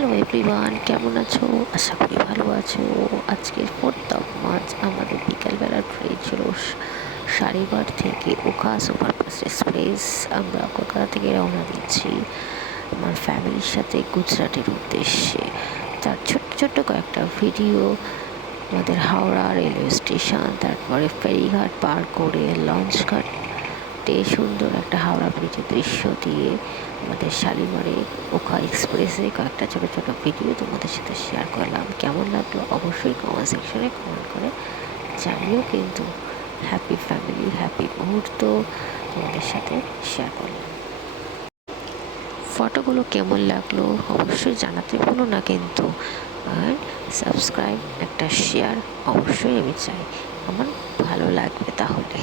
Hello everyone, কেমন আছো? আশা করি ভালো আছো। আজকে ফোর্থ অফ মার্চ আমাদের বিকালবেলা ট্রেন ছিল সারিবার থেকে ওখা সুপারফাস্ট এক্সপ্রেস। আমরা কলকাতা থেকে রওনা দিচ্ছি আমার ফ্যামিলির সাথে গুজরাটের উদ্দেশ্যে। তার ছোট্ট ছোট্ট কয়েকটা ভিডিও আমাদের হাওড়া রেলওয়ে স্টেশন, তারপরে ফেরিঘাট পার করে লঞ্চ ঘাটে সুন্দর একটা হাওড়া ব্রিজের দৃশ্য দিয়ে আমাদের শালিমারে ওখা এক্সপ্রেসে কয়েকটা ছোটো ছোটো ভিডিও তোমাদের সাথে শেয়ার করলাম। কেমন লাগল অবশ্যই কমেন্ট সেকশনে কমেন্ট করে জানিও কিন্তু। হ্যাপি ফ্যামিলি হ্যাপি মুহূর্ত তোমাদের সাথে শেয়ার করলাম। ফটোগুলো কেমন লাগল অবশ্যই জানাতে ভুলো না কিন্তু। আর সাবস্ক্রাইব একটা শেয়ার অবশ্যই আমি চাই। আমার ভালো লাগবে তাহলে।